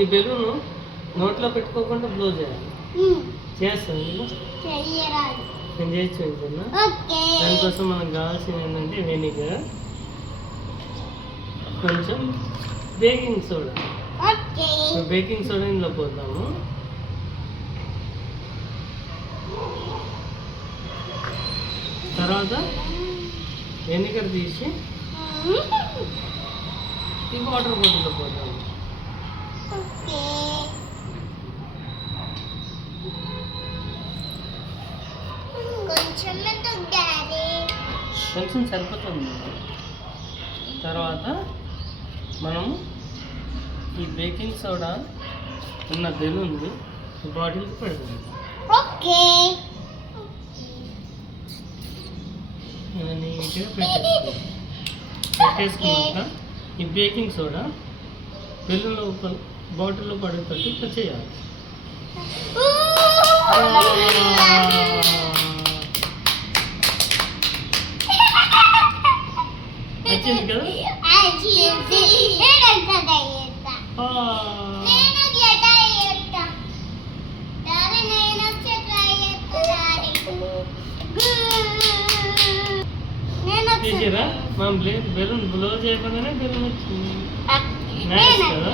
ఈ బెలూన్ నోట్లో పెట్టుకోకుండా బ్లో చేయాలి. చేస్తాను నేను చేయొచ్చు అనుకున్నా. దానికోసం మనకు కావాల్సింది ఏంటంటే వెనిగర్, కొంచెం బేకింగ్ సోడా. బేకింగ్ సోడా ఇందులో పోతాము. తర్వాత వెనిగర్ తీసి ఈ వాటర్ బాటిల్లో పోతాము. కొంచెం సరిపోతుంది. తర్వాత మనం ఈ బేకింగ్ సోడా ఉన్న బెలూన్ని బాటిల్కి పెడతాం. నీట్గా పెట్టేసుకున్నాక ఈ బేకింగ్ సోడా బెలూన్ బాటిల్లో పడేటట్టు ఇట్లా చేయాలి. వచ్చింది కదా. తీసిరా మనం బెలూన్ బ్లో చేయకుండానే బెలూన్ వచ్చింది. నైస్ కదా.